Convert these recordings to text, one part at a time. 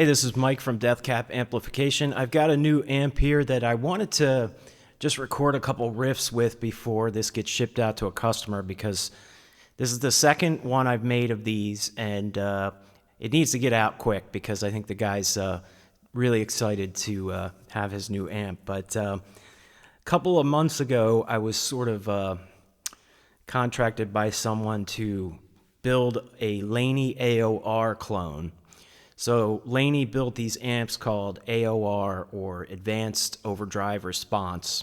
Hey, this is Mike from Death Cap Amplification. I've got a new amp here that I wanted to just record a couple riffs with before this gets shipped out to a customer, because this is the second one I've made of these, and it needs to get out quick because I think the guy's really excited to have his new amp. But a couple of months ago, I was sort of contracted by someone to build a Laney AOR clone. So Laney built these amps called AOR, or Advanced Overdrive Response,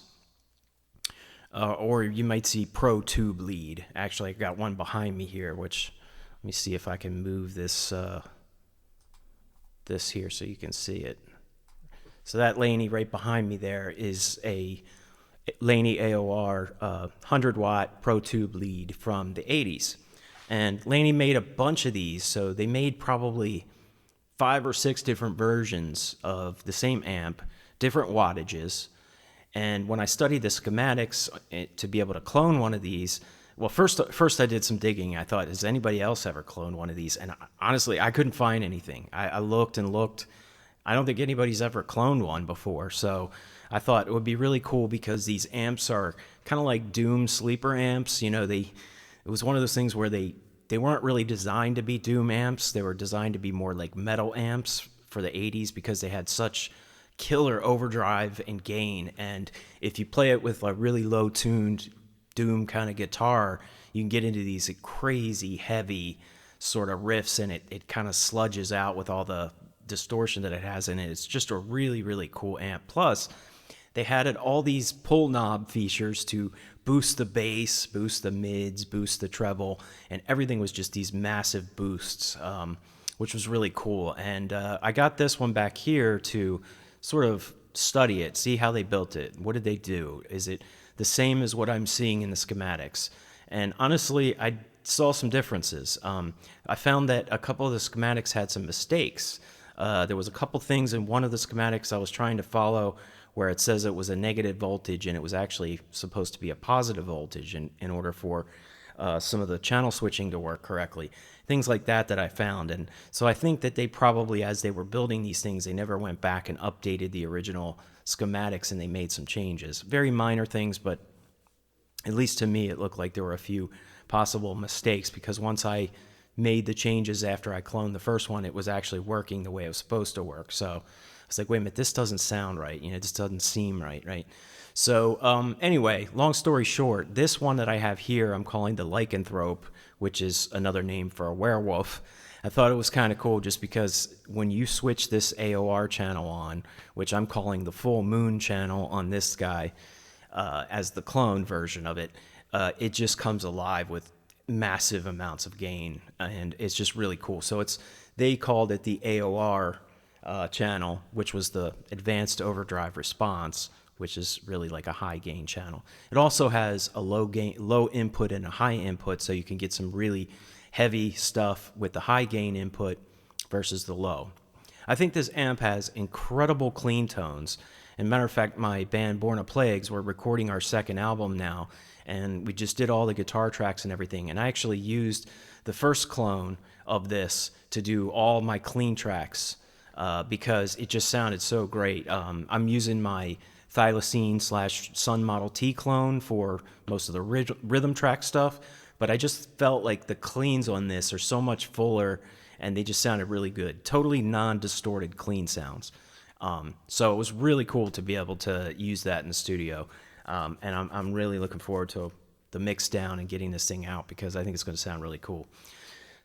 or you might see Pro-Tube Lead. Actually, I got one behind me here, which, let me see if I can move this this here so you can see it. So that Laney right behind me there is a Laney AOR 100-watt Pro-Tube Lead from the 80s. And Laney made a bunch of these, so they made probably 5 or 6 different versions of the same amp, different wattages. And when I studied the schematics to be able to clone one of these, well, first I did some digging. I thought, has anybody else ever cloned one of these? And honestly, I couldn't find anything. I looked and looked. I don't think anybody's ever cloned one before. So I thought it would be really cool, because these amps are kind of like Doom sleeper amps. You know, it was one of those things where they weren't really designed to be Doom amps. They were designed to be more like metal amps for the 80s, because they had such killer overdrive and gain. And if you play it with a really low tuned Doom kind of guitar, you can get into these crazy heavy sort of riffs, and it kind of sludges out with all the distortion that it has in it. It's just a really, really cool amp. Plus, they had all these pull knob features to boost the bass, boost the mids, boost the treble, and everything was just these massive boosts, which was really cool. And I got this one back here to sort of study it, see how they built it. What did they do? Is it the same as what I'm seeing in the schematics? And honestly, I saw some differences. I found that a couple of the schematics had some mistakes. There was a couple things in one of the schematics I was trying to follow where it says it was a negative voltage, and it was actually supposed to be a positive voltage in order for some of the channel switching to work correctly. Things like that I found. And so I think that they probably, as they were building these things, they never went back and updated the original schematics, and they made some changes. Very minor things, but at least to me it looked like there were a few possible mistakes, because once I made the changes after I cloned the first one, it was actually working the way it was supposed to work. So I was like, wait a minute, this doesn't sound right. You know, this doesn't seem right? So anyway, long story short, this one that I have here, I'm calling the Lycanthrope, which is another name for a werewolf. I thought it was kind of cool just because when you switch this AOR channel on, which I'm calling the full moon channel on this guy as the clone version of it, it just comes alive with massive amounts of gain, and it's just really cool. So they called it the AOR channel, which was the Advanced Overdrive Response, which is really like a high gain channel. It also has a low input and a high input, so you can get some really heavy stuff with the high gain input versus the low. I think this amp has incredible clean tones. And matter of fact, my band Born of Plagues, we're recording our second album now, and we just did all the guitar tracks and everything. And I actually used the first clone of this to do all my clean tracks because it just sounded so great. I'm using my Thylacine/Sun Model T clone for most of the rhythm track stuff, but I just felt like the cleans on this are so much fuller, and they just sounded really good. Totally non-distorted clean sounds. So it was really cool to be able to use that in the studio, and I'm really looking forward to the mix down and getting this thing out, because I think it's going to sound really cool.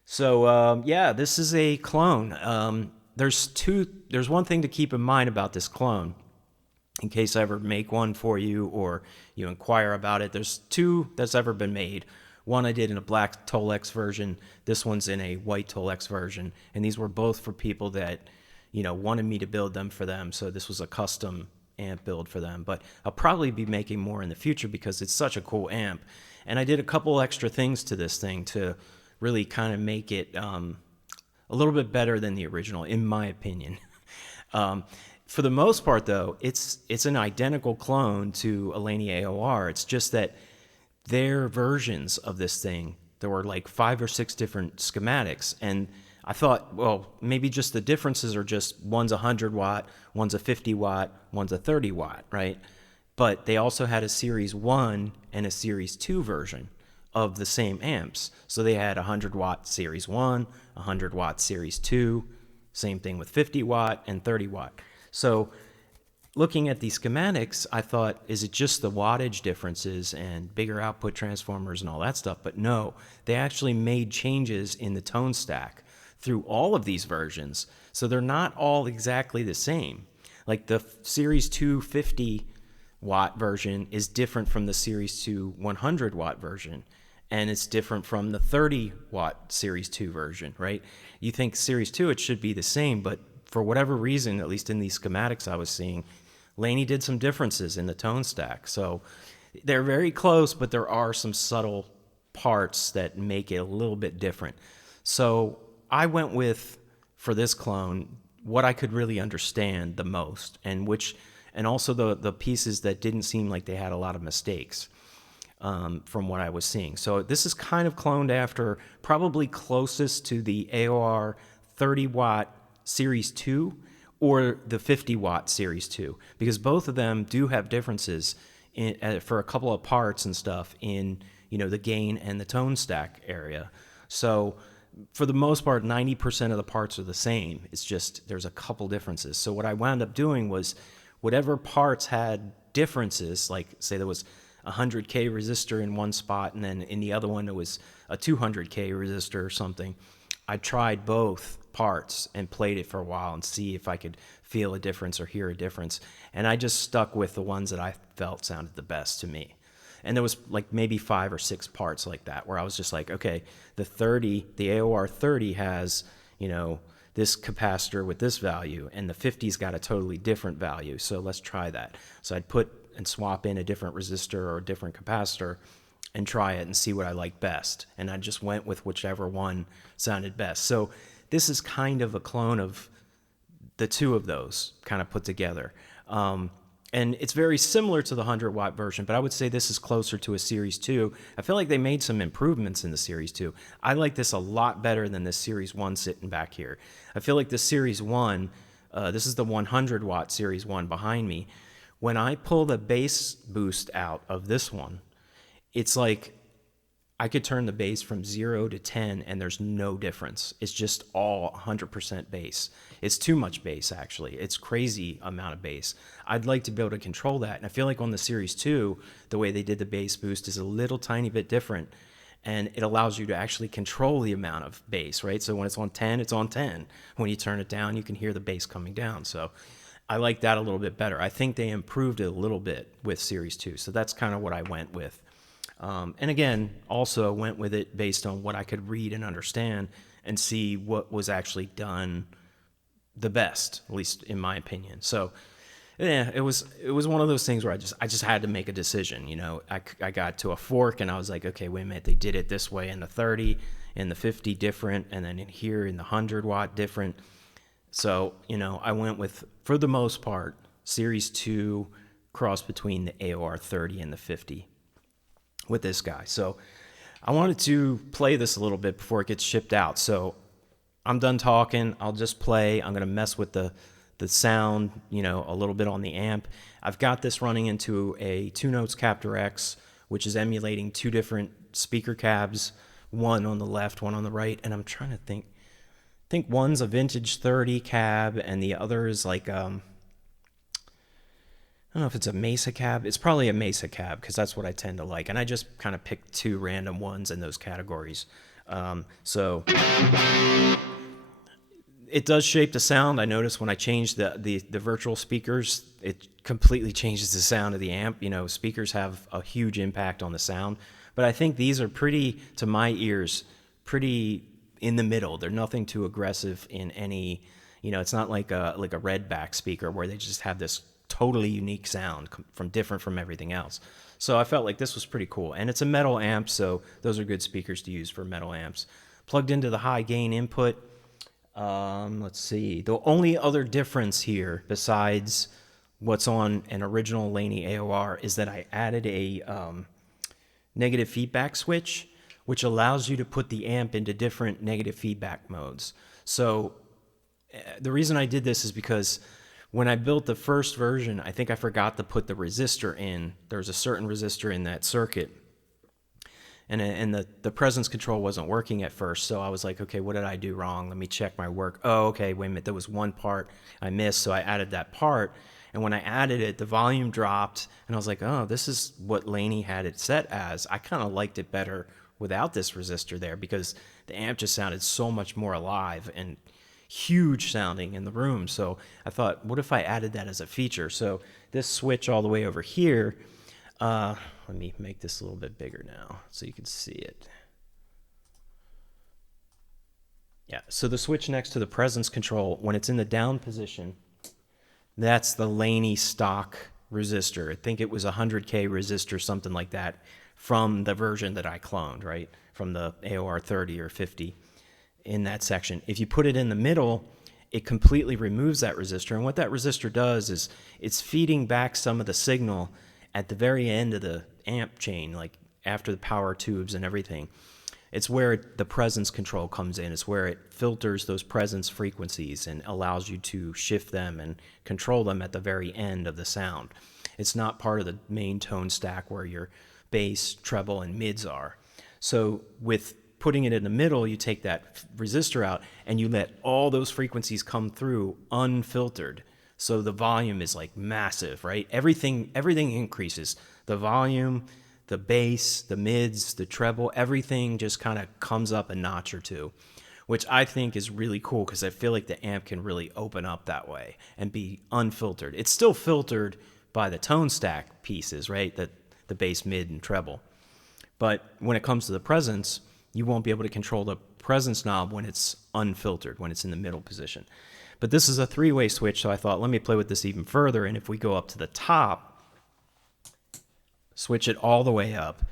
So yeah, this is a clone. There's one thing to keep in mind about this clone, in case I ever make one for you or you inquire about it. There's 2 that's ever been made. One I did in a black Tolex version. This one's in a white Tolex version. And these were both for people that, wanted me to build them for them. So this was a custom amp build for them. But I'll probably be making more in the future because it's such a cool amp. And I did a couple extra things to this thing to really kind of make it a little bit better than the original, in my opinion. For the most part, though, it's an identical clone to a Laney AOR. It's just that their versions of this thing, there were like 5 or 6 different schematics, and I thought, well, maybe just the differences are just one's a 100 watt, one's a 50 watt, one's a 30 watt, right? But they also had a Series 1 and a Series 2 version of the same amps. So they had a 100 watt Series 1, a 100 watt Series 2, same thing with 50 watt and 30 watt. So looking at these schematics, I thought, is it just the wattage differences and bigger output transformers and all that stuff? But no, they actually made changes in the tone stack through all of these versions. So they're not all exactly the same. Like the Series 2 50 watt version is different from the Series 2 100 watt version. And it's different from the 30 watt Series 2 version, right? You think Series 2, it should be the same, but for whatever reason, at least in these schematics I was seeing, Laney did some differences in the tone stack. So they're very close, but there are some subtle parts that make it a little bit different. So I went with, for this clone, what I could really understand the most, and also the pieces that didn't seem like they had a lot of mistakes from what I was seeing. So this is kind of cloned after, probably closest to the AOR 30 watt Series 2 or the 50 watt Series 2, because both of them do have differences for a couple of parts and stuff in, the gain and the tone stack area. So for the most part, 90% of the parts are the same. It's just there's a couple differences. So what I wound up doing was whatever parts had differences, like say there was a 100K resistor in one spot and then in the other one it was a 200K resistor or something, I tried both parts and played it for a while and see if I could feel a difference or hear a difference. And I just stuck with the ones that I felt sounded the best to me. And there was like maybe 5 or 6 parts like that where I was just like, okay, the AOR 30 has, this capacitor with this value, and the 50's got a totally different value. So let's try that. So I'd put and swap in a different resistor or a different capacitor and try it and see what I like best. And I just went with whichever one sounded best. So this is kind of a clone of the two of those kind of put together. And it's very similar to the 100 watt version, but I would say this is closer to a Series 2. I feel like they made some improvements in the Series 2. I like this a lot better than this Series 1 sitting back here. I feel like the Series 1, this is the 100 watt Series 1 behind me. When I pull the bass boost out of this one, it's like I could turn the bass from 0 to 10 and there's no difference. It's just all 100% bass. It's too much bass, actually. It's crazy amount of bass. I'd like to be able to control that. And I feel like on the Series 2, the way they did the bass boost is a little tiny bit different. And it allows you to actually control the amount of bass, right? So when it's on 10, it's on 10. When you turn it down, you can hear the bass coming down. So I like that a little bit better. I think they improved it a little bit with Series 2. So that's kind of what I went with. And again, also went with it based on what I could read and understand and see what was actually done the best, at least in my opinion. So yeah, it was one of those things where I just had to make a decision. I got to a fork and I was like, okay, wait a minute, they did it this way in the 30, in the 50 different, and then in here in the 100 watt different. So, I went with, for the most part, Series 2 cross between the AOR 30 and the 50 with this guy. So I wanted to play this a little bit before it gets shipped out. So I'm done talking. I'll just play. I'm going to mess with the sound, a little bit on the amp. I've got this running into a 2-Notes Captor X, which is emulating 2 different speaker cabs, one on the left, one on the right. And I'm trying to think. I think one's a vintage 30 cab and the other is like, I don't know if it's a Mesa cab. It's probably a Mesa cab because that's what I tend to like. And I just kind of picked 2 random ones in those categories. So it does shape the sound. I noticed when I changed the virtual speakers, it completely changes the sound of the amp. Speakers have a huge impact on the sound. But I think these are pretty, to my ears, pretty in the middle. They're nothing too aggressive in any, it's not like a Redback speaker where they just have this totally unique sound different from everything else. So I felt like this was pretty cool. And it's a metal amp, so those are good speakers to use for metal amps. Plugged into the high gain input. Let's see. The only other difference here besides what's on an original Laney AOR is that I added a negative feedback switch, which allows you to put the amp into different negative feedback modes. So the reason I did this is because when I built the first version, I think I forgot to put the resistor in. There's a certain resistor in that circuit, and the presence control wasn't working at first. So I was like, okay, what did I do wrong? Let me check my work. Oh, okay, wait a minute. There was one part I missed, so I added that part. And when I added it, the volume dropped, and I was like, oh, this is what Laney had it set as. I kind of liked it better without this resistor there because the amp just sounded so much more alive and huge sounding in the room. So I thought, what if I added that as a feature? So this switch all the way over here, let me make this a little bit bigger now so you can see it. Yeah, so the switch next to the presence control, when it's in the down position, that's the Laney stock resistor. I think it was a 100K resistor, something like that, from the version that I cloned, right? From the AOR 30 or 50 in that section. If you put it in the middle, it completely removes that resistor. And what that resistor does is it's feeding back some of the signal at the very end of the amp chain, like after the power tubes and everything. It's where the presence control comes in. It's where it filters those presence frequencies and allows you to shift them and control them at the very end of the sound. It's not part of the main tone stack where your bass, treble, and mids are. So with putting it in the middle, you take that resistor out and you let all those frequencies come through unfiltered. So the volume is like massive, right? Everything increases. The volume, the bass, the mids, the treble, everything just kind of comes up a notch or two, which I think is really cool because I feel like the amp can really open up that way and be unfiltered. It's still filtered by the tone stack pieces, right? The bass, mid, and treble. But when it comes to the presence, you won't be able to control the presence knob when it's unfiltered, when it's in the middle position. But this is a three-way switch, so I thought, let me play with this even further. And if we go up to the top, switch it all the way up,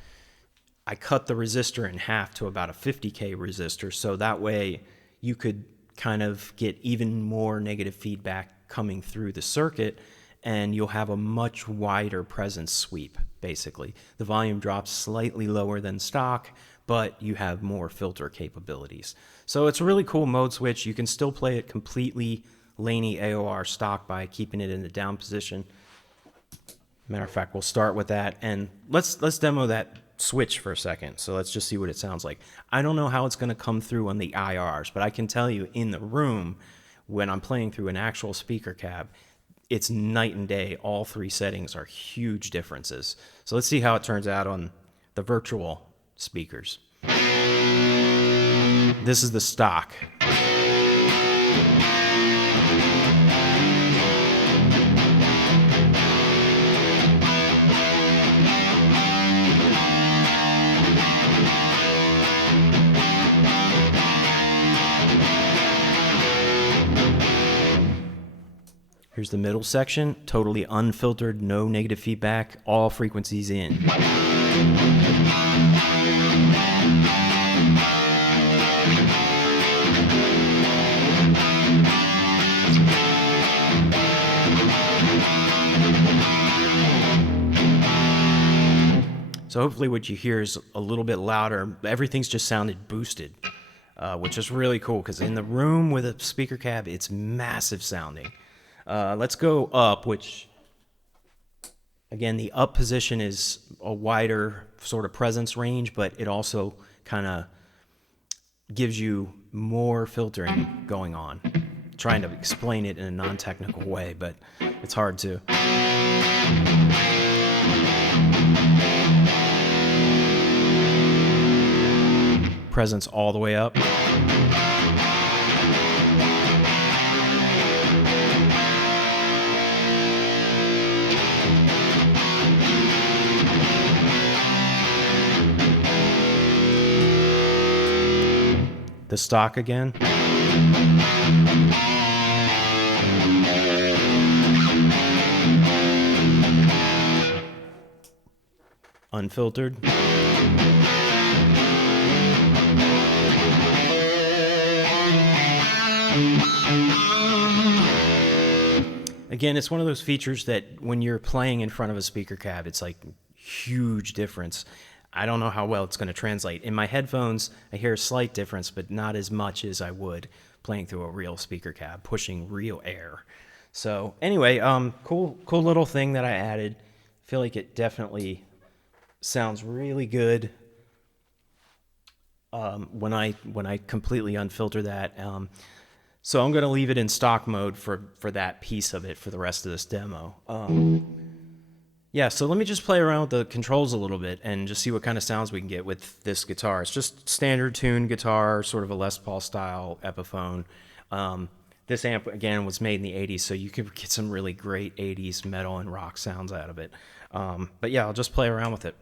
I cut the resistor in half to about a 50K resistor, so that way you could kind of get even more negative feedback coming through the circuit, and you'll have a much wider presence sweep, basically. The volume drops slightly lower than stock, but you have more filter capabilities. So it's a really cool mode switch. You can still play it completely Laney AOR stock by keeping it in the down position. Matter of fact, we'll start with that, and let's demo that switch for a second. So let's just see what it sounds like. I don't know how it's going to come through on the IRs, but I can tell you in the room, when I'm playing through an actual speaker cab, it's night and day. All three settings are huge differences. So let's see how it turns out on the virtual speakers. This is the stock. Here's the middle section, totally unfiltered, no negative feedback, all frequencies in. So hopefully what you hear is a little bit louder. Everything's just sounded boosted, which is really cool because in the room with a speaker cab, it's massive sounding. Let's go up, which, again, the up position is a wider sort of presence range, but it also kind of gives you more filtering going on. I'm trying to explain it in a non-technical way, but it's hard to. Presence all the way up. The stock again. Unfiltered. Again, it's one of those features that when you're playing in front of a speaker cab, it's like huge difference. I don't know how well it's going to translate. In my headphones, I hear a slight difference, but not as much as I would playing through a real speaker cab, pushing real air. So anyway, cool little thing that I added. I feel like it definitely sounds really good when I completely unfilter that. So I'm going to leave it in stock mode for that piece of it for the rest of this demo. Yeah, so let me just play around with the controls a little bit and just see what kind of sounds we can get with this guitar. It's just standard tuned guitar, sort of a Les Paul style Epiphone. This amp, again, was made in the 80s, so you could get some really great 80s metal and rock sounds out of it. But yeah, I'll just play around with it.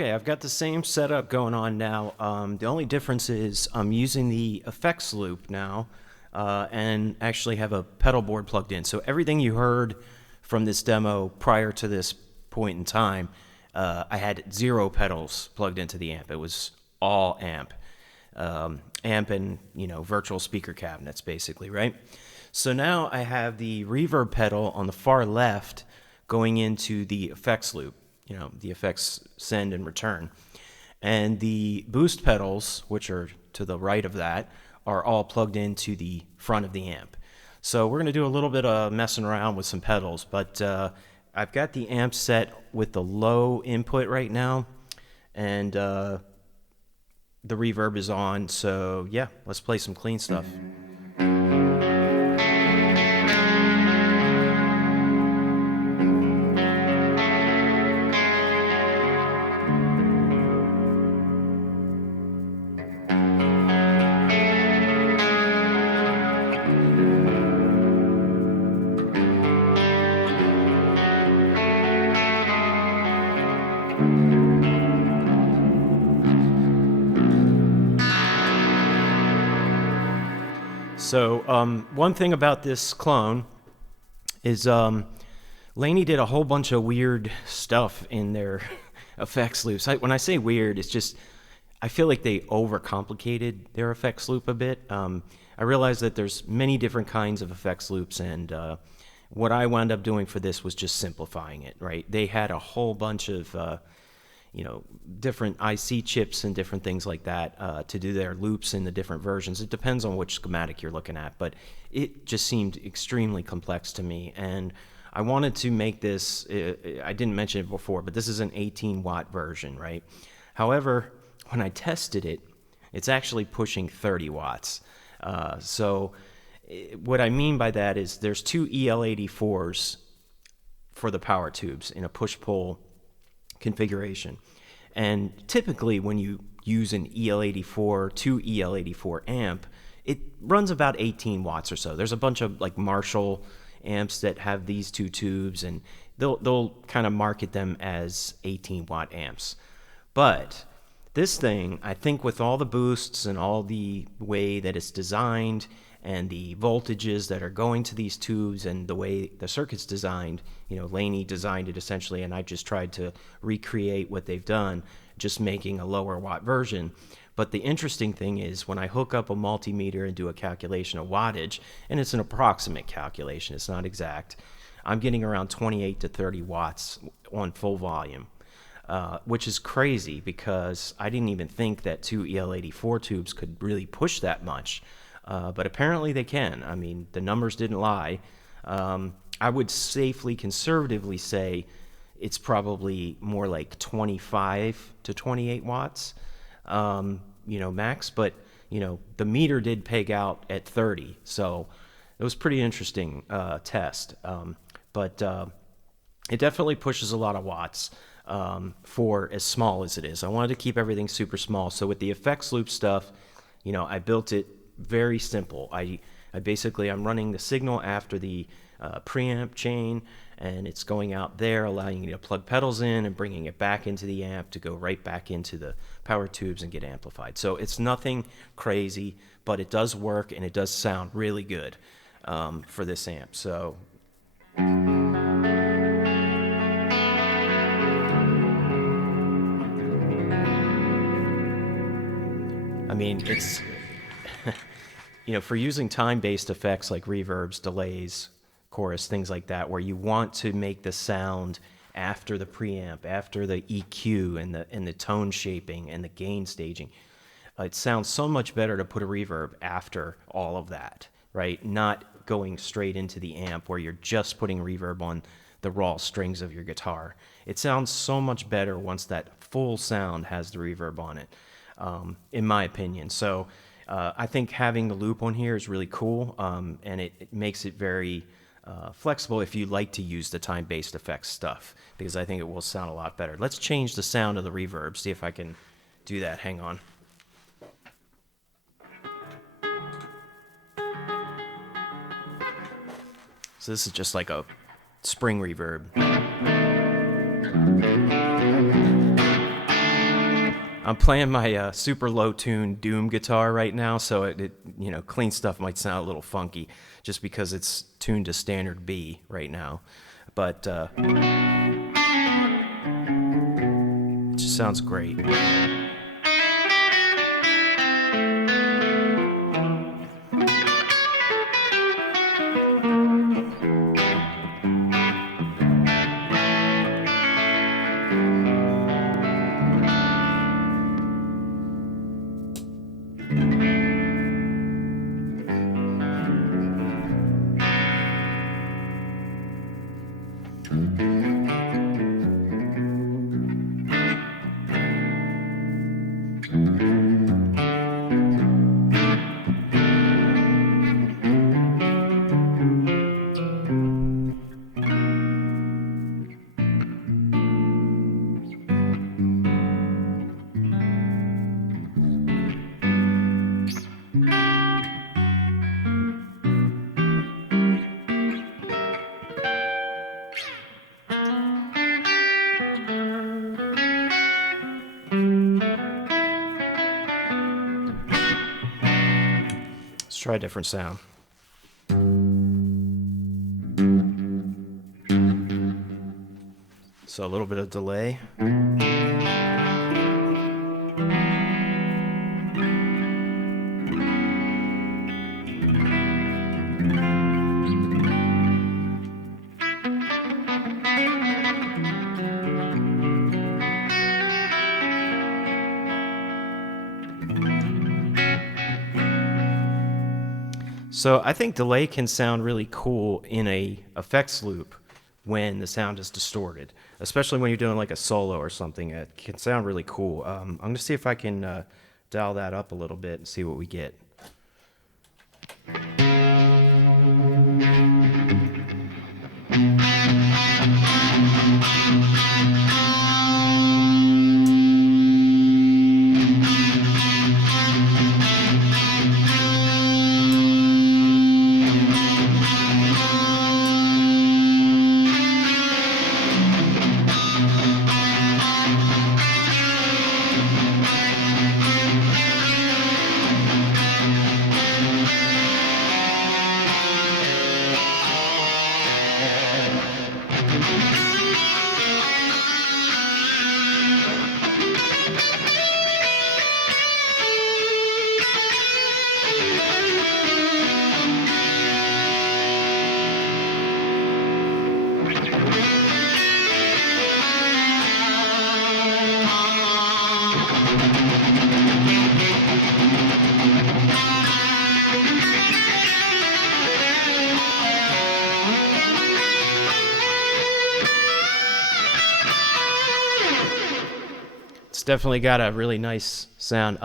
Okay, I've got the same setup going on now. The only difference is I'm using the effects loop now and actually have a pedal board plugged in. So everything you heard from this demo prior to this point in time, I had 0 pedals plugged into the amp. It was all amp. Amp and, virtual speaker cabinets, basically, right? So now I have the reverb pedal on the far left going into the effects loop, the effects send and return. And the boost pedals, which are to the right of that, are all plugged into the front of the amp. So we're going to do a little bit of messing around with some pedals, but I've got the amp set with the low input right now, and the reverb is on, so yeah, let's play some clean stuff. So one thing about this clone is Laney did a whole bunch of weird stuff in their effects loops. When I say weird, it's just I feel like they overcomplicated their effects loop a bit. I realized that there's many different kinds of effects loops, and what I wound up doing for this was just simplifying it, right? They had a whole bunch of different IC chips and different things like that to do their loops in the different versions. It depends on which schematic you're looking at, but it just seemed extremely complex to me. And I wanted to make this, I didn't mention it before, but this is an 18-watt version, right? However, when I tested it, it's actually pushing 30 watts. So what I mean by that is there's 2 EL84s for the power tubes in a push-pull configuration. And typically when you use an EL84, 2 EL84 amp, it runs about 18 watts or so. There's a bunch of like Marshall amps that have these 2 tubes, and they'll kind of market them as 18 watt amps. But this thing, I think with all the boosts and all the way that it's designed and the voltages that are going to these tubes and the way the circuit's designed, Laney designed it essentially, and I just tried to recreate what they've done, just making a lower watt version. But the interesting thing is when I hook up a multimeter and do a calculation of wattage, and it's an approximate calculation, it's not exact, I'm getting around 28 to 30 watts on full volume. Which is crazy because I didn't even think that 2 EL84 tubes could really push that much. But apparently they can. I mean, the numbers didn't lie. I would safely, conservatively say it's probably more like 25 to 28 watts, max. But, the meter did peg out at 30. So it was pretty interesting test. But it definitely pushes a lot of watts. For as small as it is. I wanted to keep everything super small. So with the effects loop stuff, I built it very simple. I'm running the signal after the preamp chain, and it's going out there, allowing you to plug pedals in and bringing it back into the amp to go right back into the power tubes and get amplified. So it's nothing crazy, but it does work and it does sound really good for this amp. So I mean, it's, for using time-based effects like reverbs, delays, chorus, things like that, where you want to make the sound after the preamp, after the EQ and the tone shaping and the gain staging, it sounds so much better to put a reverb after all of that, right? Not going straight into the amp where you're just putting reverb on the raw strings of your guitar. It sounds so much better once that full sound has the reverb on it. In my opinion. So I think having the loop on here is really cool, and it makes it very flexible if you like to use the time-based effects stuff, because I think it will sound a lot better. Let's change the sound of the reverb, see if I can do that. Hang on. So this is just like a spring reverb. I'm playing my super low tune Doom guitar right now, so clean stuff might sound a little funky just because it's tuned to standard B right now. But it just sounds great. Let's try a different sound. So a little bit of delay. So I think delay can sound really cool in a effects loop when the sound is distorted, especially when you're doing like a solo or something. It can sound really cool. I'm going to see if I can dial that up a little bit and see what we get. Definitely got a really nice sound.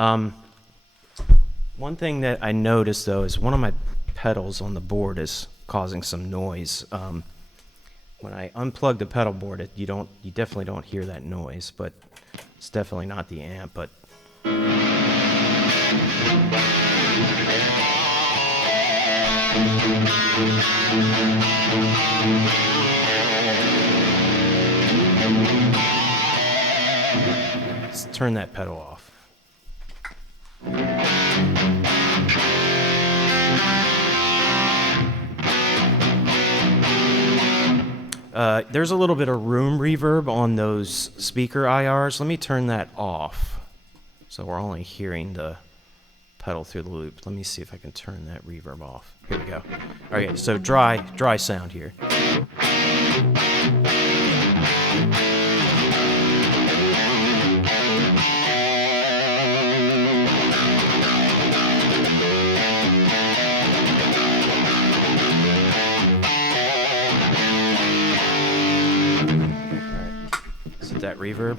One thing that I noticed though is one of my pedals on the board is causing some noise. When I unplug the pedal board, you definitely don't hear that noise, but it's definitely not the amp. But let's turn that pedal off. There's a little bit of room reverb on those speaker IRs. Let me turn that off. So we're only hearing the pedal through the loop. Let me see if I can turn that reverb off. Here we go. Okay, so dry sound here. That reverb.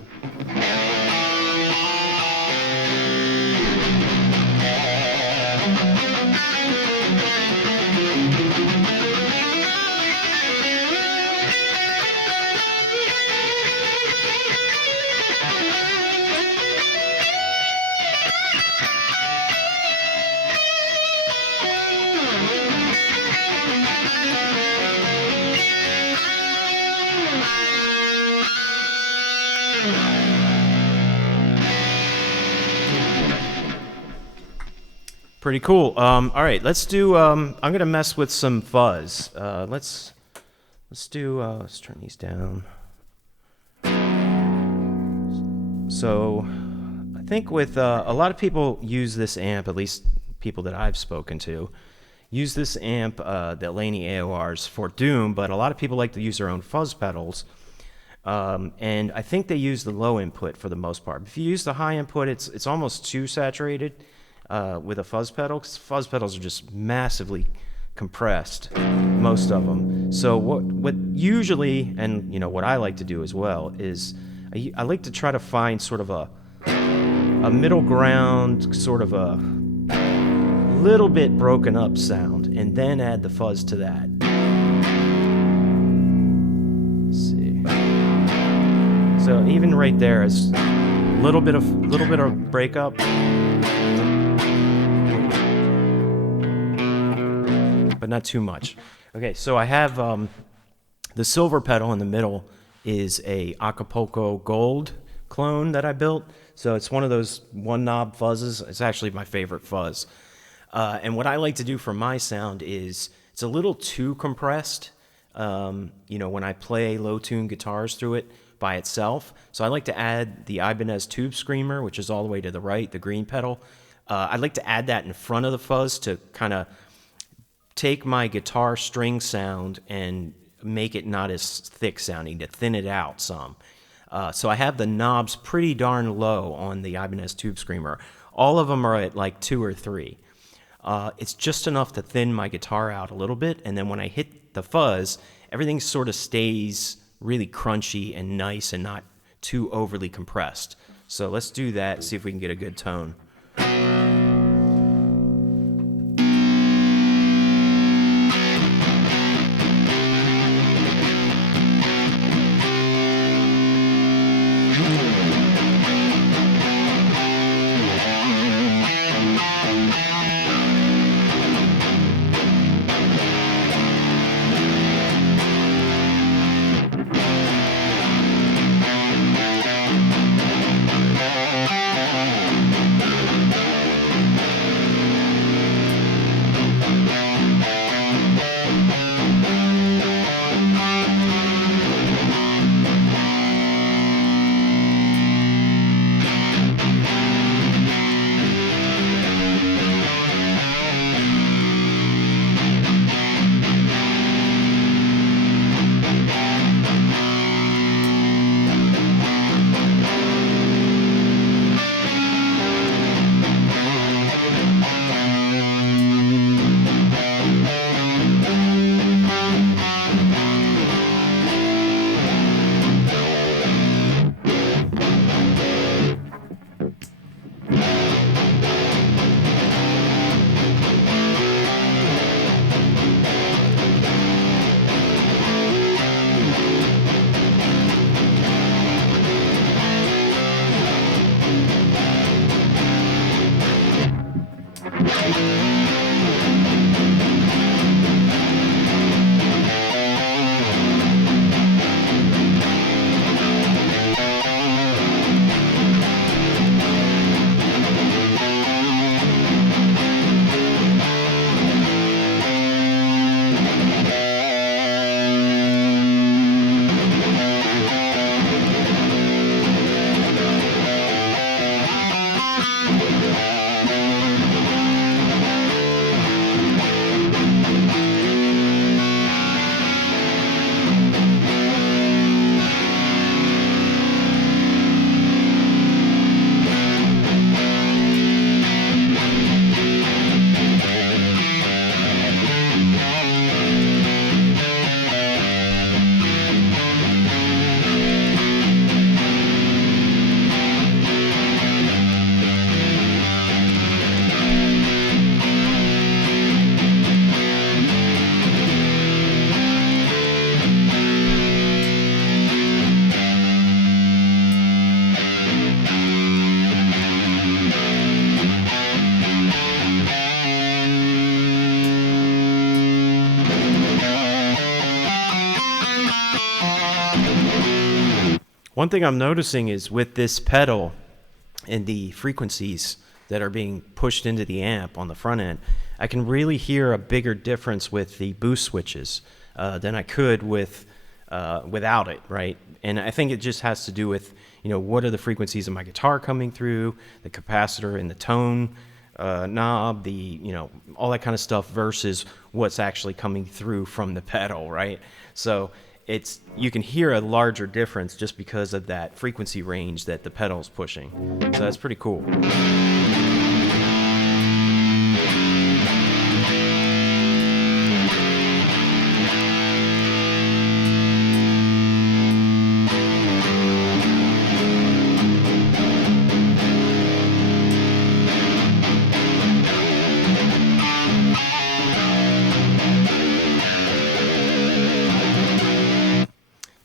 Pretty cool. All right, let's do. I'm gonna mess with some fuzz. Let's do. Let's turn these down. So, I think with a lot of people use this amp, at least people that I've spoken to, use this amp, the Laney AORs for Doom, but a lot of people like to use their own fuzz pedals. And I think they use the low input for the most part. If you use the high input, it's almost too saturated with a fuzz pedal, because fuzz pedals are just massively compressed, most of them. So what usually, and you know what I like to do as well, is I like to try to find sort of a middle ground, sort of a little bit broken up sound, and then add the fuzz to that. Let's see. So even right there is a little bit of breakup, but not too much. Okay, so I have the silver pedal in the middle is a Acapulco Gold clone that I built. So it's one of those one knob fuzzes. It's actually my favorite fuzz. And what I like to do for my sound is it's a little too compressed, you know, when I play low tune guitars through it by itself. So I like to add the Ibanez Tube Screamer, which is all the way to the right, the green pedal. I'd like to add that in front of the fuzz to kind of take my guitar string sound and make it not as thick sounding, to thin it out some. So I have the knobs pretty darn low on the Ibanez Tube Screamer. All of them are at like 2 or 3. It's just enough to thin my guitar out a little bit, and then when I hit the fuzz, everything sort of stays really crunchy and nice and not too overly compressed. So let's do that, see if we can get a good tone. One thing I'm noticing is with this pedal and the frequencies that are being pushed into the amp on the front end, I can really hear a bigger difference with the boost switches than I could with without it, right? And I think it just has to do with, what are the frequencies of my guitar coming through, the capacitor and the tone knob, all that kind of stuff versus what's actually coming through from the pedal, right? So you can hear a larger difference just because of that frequency range that the pedal's pushing. So that's pretty cool.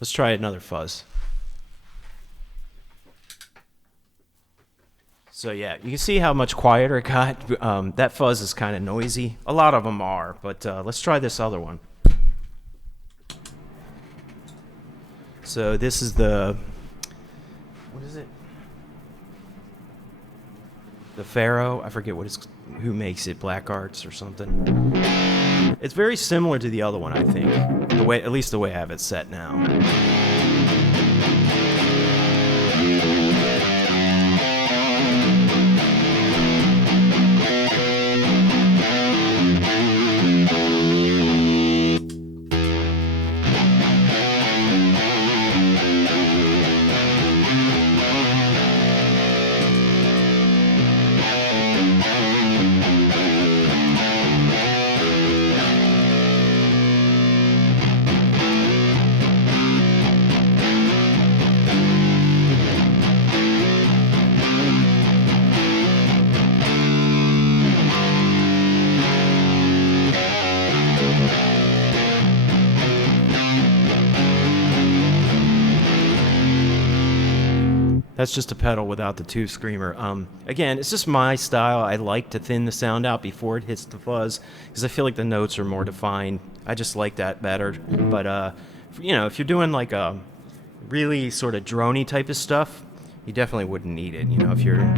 Let's try another fuzz. So yeah, you can see how much quieter it got. That fuzz is kind of noisy. A lot of them are, but let's try this other one. So this is what is it? The Pharaoh. I forget who makes it, Black Arts or something. It's very similar to the other one, I think. At least the way I have it set now. That's just a pedal without the tube screamer. Again, it's just my style. I like to thin the sound out before it hits the fuzz because I feel like the notes are more defined. I just like that better. But, if you're doing like a really sort of droney type of stuff, you definitely wouldn't need it. If you're...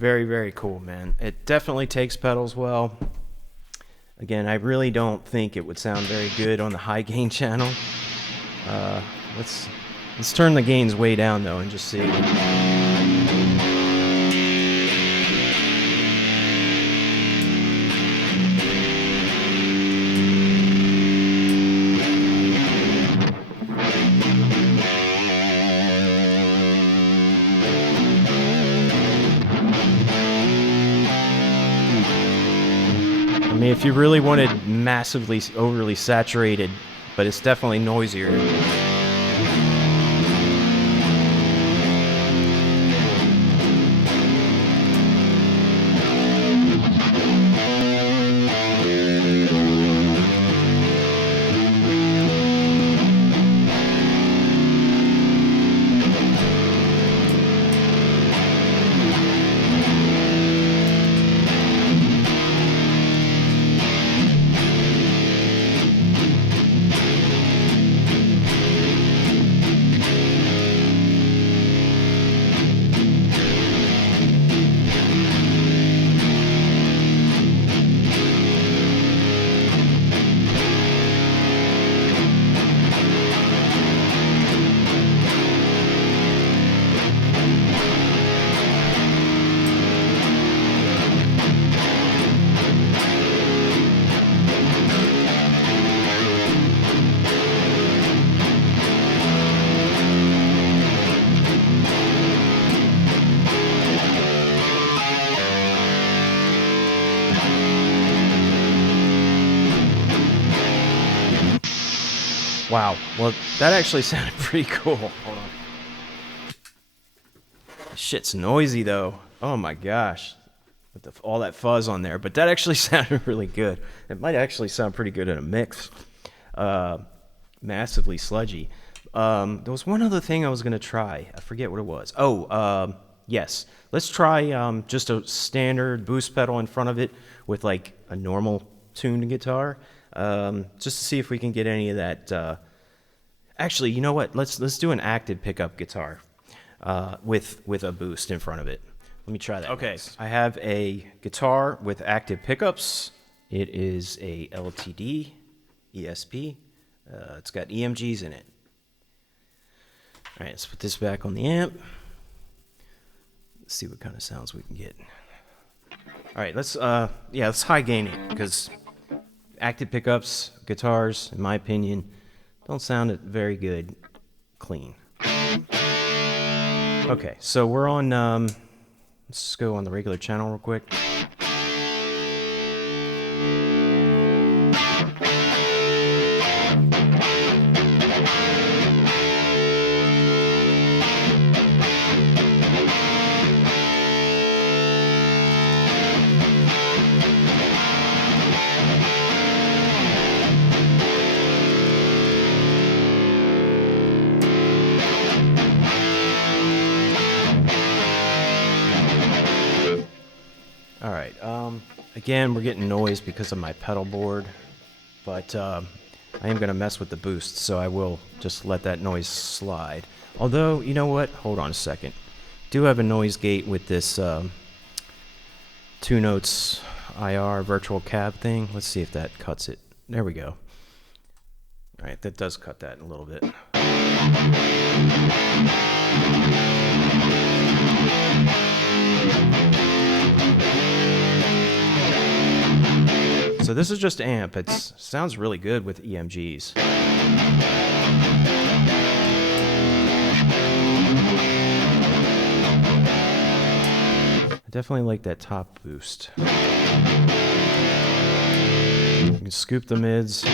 Very, very cool, man. It definitely takes pedals well. Again, I really don't think it would sound very good on the high gain channel. Let's turn the gains way down though and just see. if you really wanted massively overly saturated, but it's definitely noisier. Wow, well, that actually sounded pretty cool. Hold on. Shit's noisy, though. Oh my gosh. With all that fuzz on there. But that actually sounded really good. It might actually sound pretty good in a mix. Massively sludgy. There was one other thing I was going to try. I forget what it was. Oh, yes. Let's try just a standard boost pedal in front of it with like a normal tuned guitar. Just to see if we can get any of that. Actually, you know what? Let's do an active pickup guitar with a boost in front of it. Let me try that. Okay, next. I have a guitar with active pickups. It is a LTD ESP. It's got EMGs in it. All right, let's put this back on the amp. Let's see what kind of sounds we can get. All right, let's high gain it, because active pickups, guitars, in my opinion, don't sound very good clean. Okay, so we're on, let's go on the regular channel real quick. Alright, again, we're getting noise because of my pedal board, but I am going to mess with the boost, so I will just let that noise slide. Although, you know what? Hold on a second. Do have a noise gate with this 2 Notes IR virtual cab thing. Let's see if that cuts it. There we go. Alright, that does cut that a little bit. So this is just amp. It sounds really good with EMGs. I definitely like that top boost. You can scoop the mids.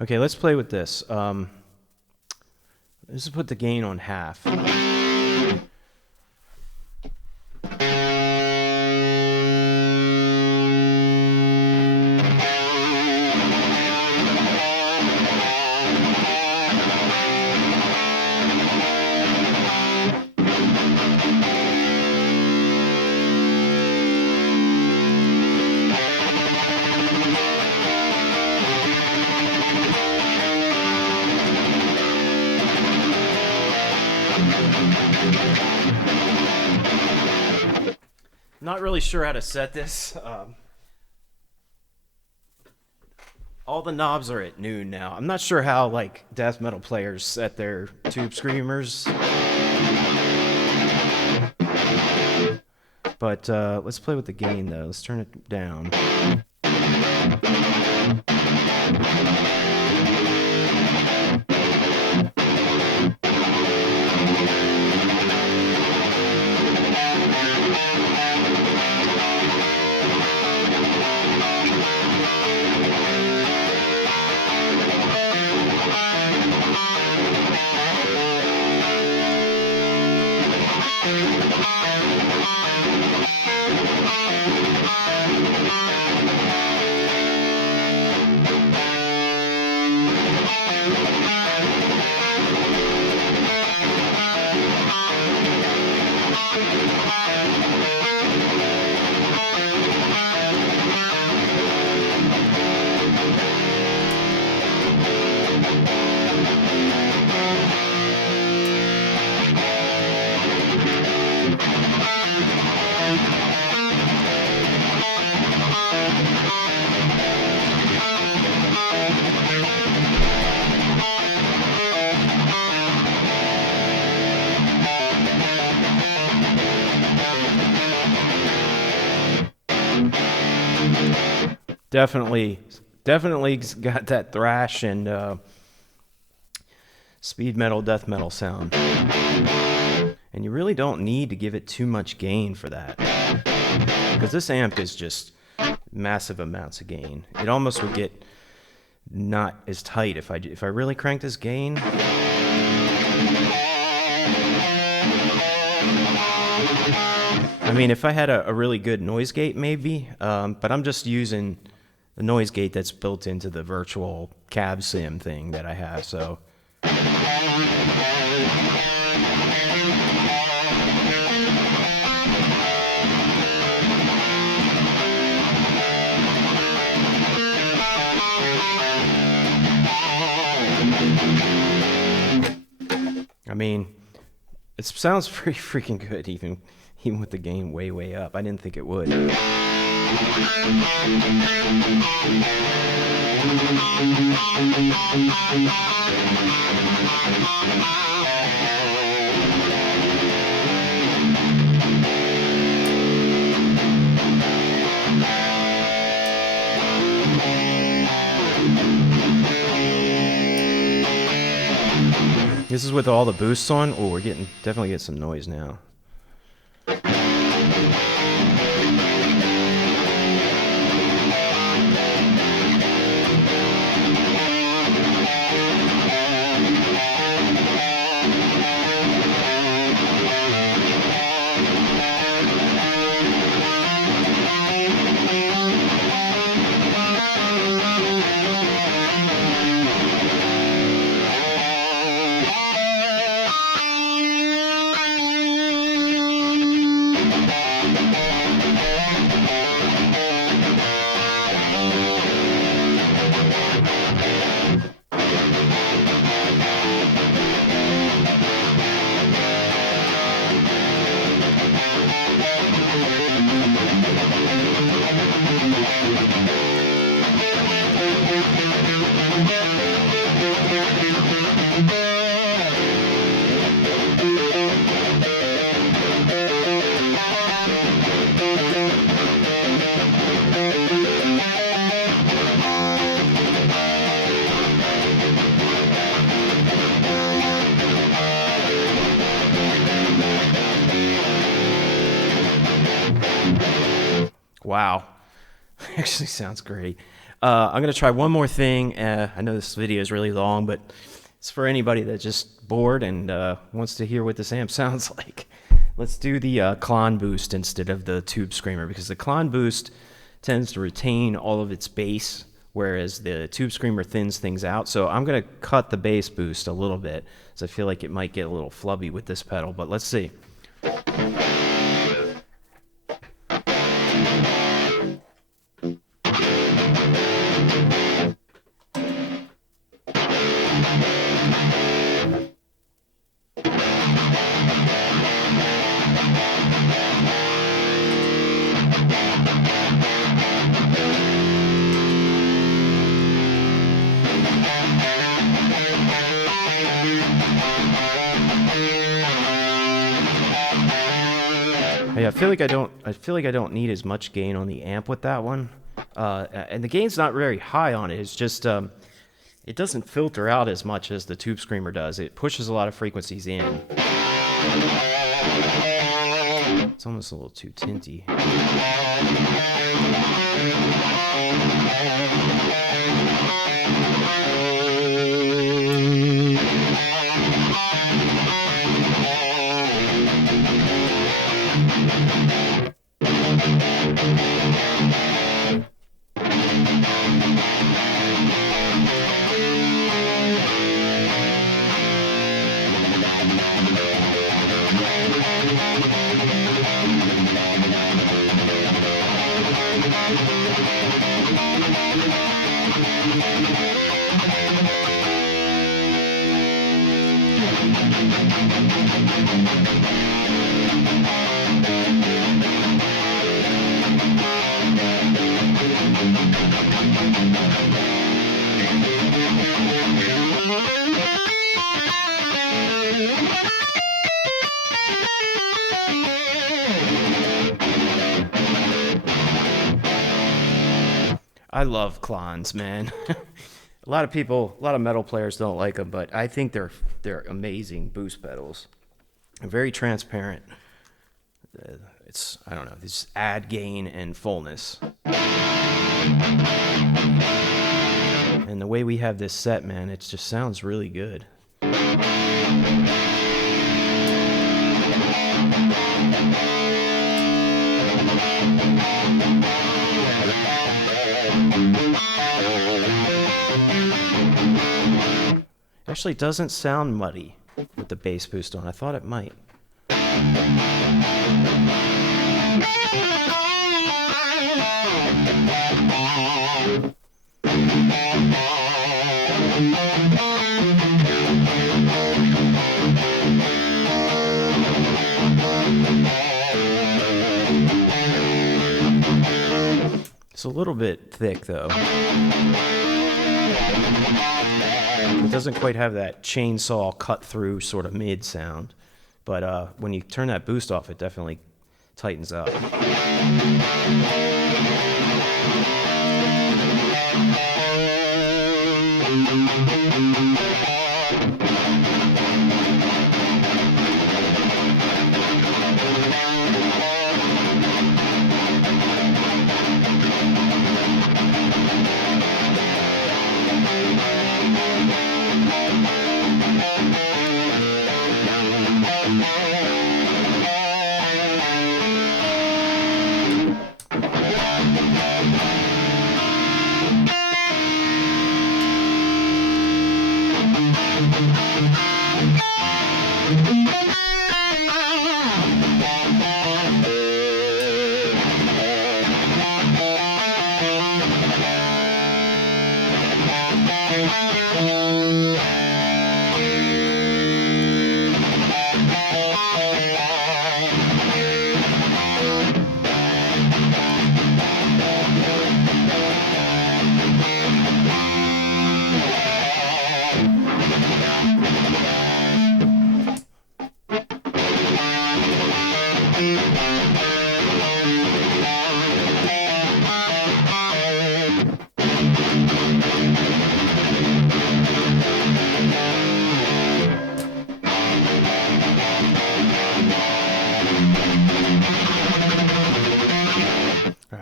Okay, let's play with this. Let's put the gain on half. Not really sure how to set this. All the knobs are at noon now. I'm not sure how like death metal players set their tube screamers. But let's play with the gain though. Let's turn it down. Definitely got that thrash and speed metal, death metal sound. And you really don't need to give it too much gain for that, because this amp is just massive amounts of gain. It almost would get not as tight if I really cranked this gain. I mean, if I had a really good noise gate, maybe, but I'm just using the noise gate that's built into the virtual cab sim thing that I have, so. I mean, it sounds pretty freaking good, even with the gain way up. I didn't think it would. This is with all the boosts on. Oh, we're definitely getting some noise now. Wow, actually sounds great. I'm gonna try one more thing. I know this video is really long, but it's for anybody that's just bored and wants to hear what this amp sounds like. Let's do the Klon boost instead of the tube screamer, because the Klon boost tends to retain all of its bass, whereas the tube screamer thins things out. So I'm gonna cut the bass boost a little bit, so I feel like it might get a little flubby with this pedal, but let's see. Yeah, I feel like I don't need as much gain on the amp with that one. And the gain's not very high on it. It's just it doesn't filter out as much as the Tube Screamer does. It pushes a lot of frequencies in. It's almost a little too tinty. I love clones, man. A lot of metal players don't like them, but I think they're amazing boost pedals. They're very transparent. I don't know, this add gain and fullness. And the way we have this set, man, it just sounds really good. Actually doesn't sound muddy with the bass boost on. I thought it might. It's a little bit thick though. It doesn't quite have that chainsaw cut through sort of mid sound, but when you turn that boost off, it definitely tightens up.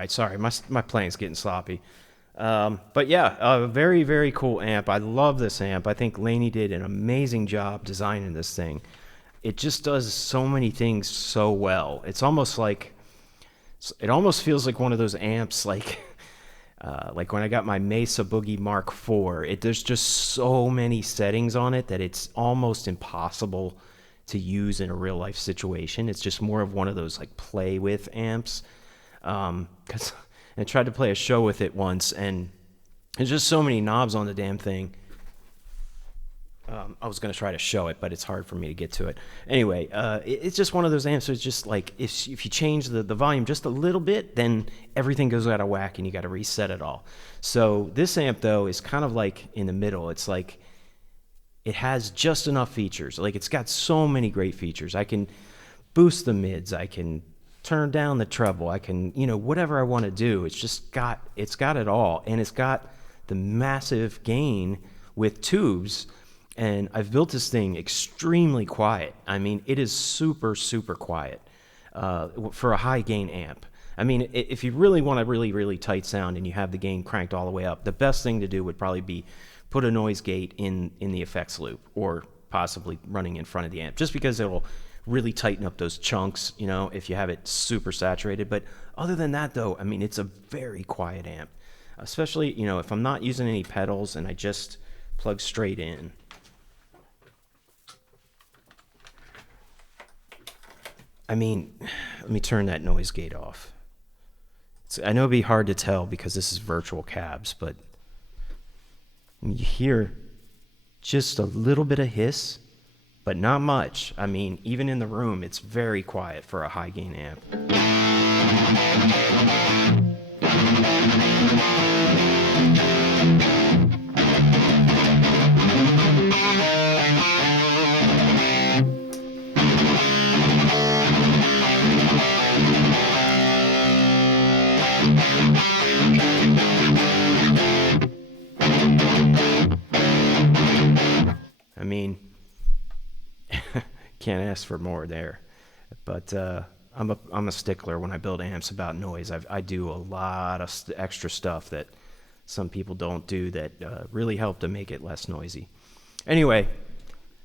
Sorry, my playing's getting sloppy. But yeah, a very, very cool amp. I love this amp. I think Laney did an amazing job designing this thing. It just does so many things so well. It's almost like, it almost feels like one of those amps like when I got my Mesa Boogie Mark IV. There's just so many settings on it that it's almost impossible to use in a real life situation. It's just more of one of those like play with amps. Cause I tried to play a show with it once, and there's just so many knobs on the damn thing. I was going to try to show it, but it's hard for me to get to it. Anyway, it's just one of those amps. So it's just like if you change the volume just a little bit, then everything goes out of whack and you got to reset it all. So this amp, though, is kind of like in the middle. It's like it has just enough features. Like it's got so many great features. I can boost the mids. I can turn down the treble. I can, whatever I want to do. It's got it all. And it's got the massive gain with tubes. And I've built this thing extremely quiet. I mean, it is super, super quiet for a high gain amp. I mean, if you really want a really, really tight sound and you have the gain cranked all the way up, the best thing to do would probably be put a noise gate in the effects loop, or possibly running in front of the amp, just because it'll really tighten up those chunks, if you have it super saturated. But other than that, though, I mean, it's a very quiet amp, especially, if I'm not using any pedals and I just plug straight in. I mean, let me turn that noise gate off. I know it'd be hard to tell because this is virtual cabs, but you hear just a little bit of hiss, but not much. I mean, even in the room, it's very quiet for a high gain amp. I mean, can't ask for more there. But I'm a stickler when I build amps about noise. I do a lot of extra stuff that some people don't do that really help to make it less noisy. Anyway,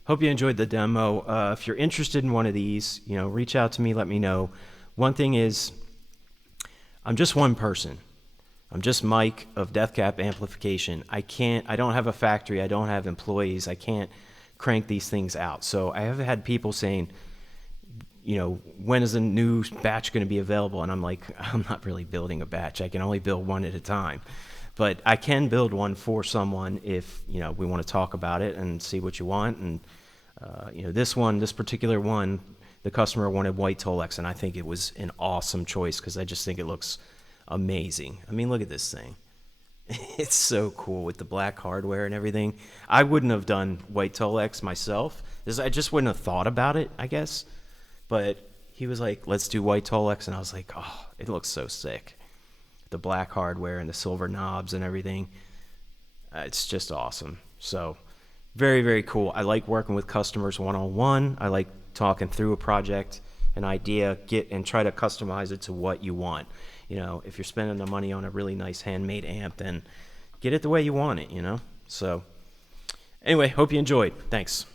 hope you enjoyed the demo. If you're interested in one of these, reach out to me, let me know. One thing is, I'm just one person. I'm just Mike of Death Cap Amplification. I don't have a factory. I don't have employees. I can't crank these things out. So I have had people saying, when is a new batch going to be available? And I'm like, I'm not really building a batch. I can only build one at a time. But I can build one for someone if, we want to talk about it and see what you want. And, this particular one, the customer wanted white Tolex, and I think it was an awesome choice because I just think it looks amazing. I mean, look at this thing. It's so cool with the black hardware and everything. I wouldn't have done white Tolex myself. I just wouldn't have thought about it, I guess. But he was like, let's do white Tolex. And I was like, oh, it looks so sick. The black hardware and the silver knobs and everything. It's just awesome. So very, very cool. I like working with customers one-on-one. I like talking through a project, an idea, and try to customize it to what you want. If you're spending the money on a really nice handmade amp, then get it the way you want it, So anyway, hope you enjoyed. Thanks.